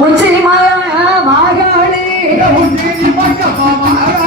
உச்சி மலையா மாகாளி. உச்சி மலையா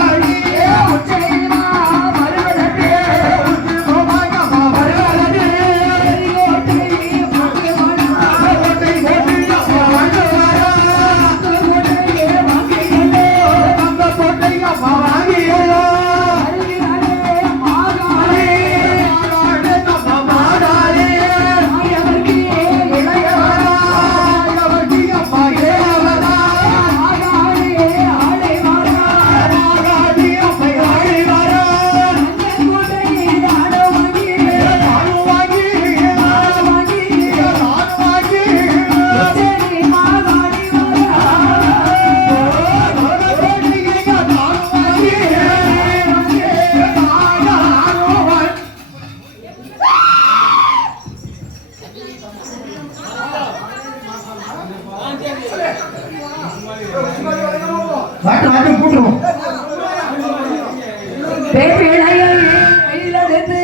வாட்டு வாட்டு கூட்டுவோம். பேபிளையே இல்லதென்று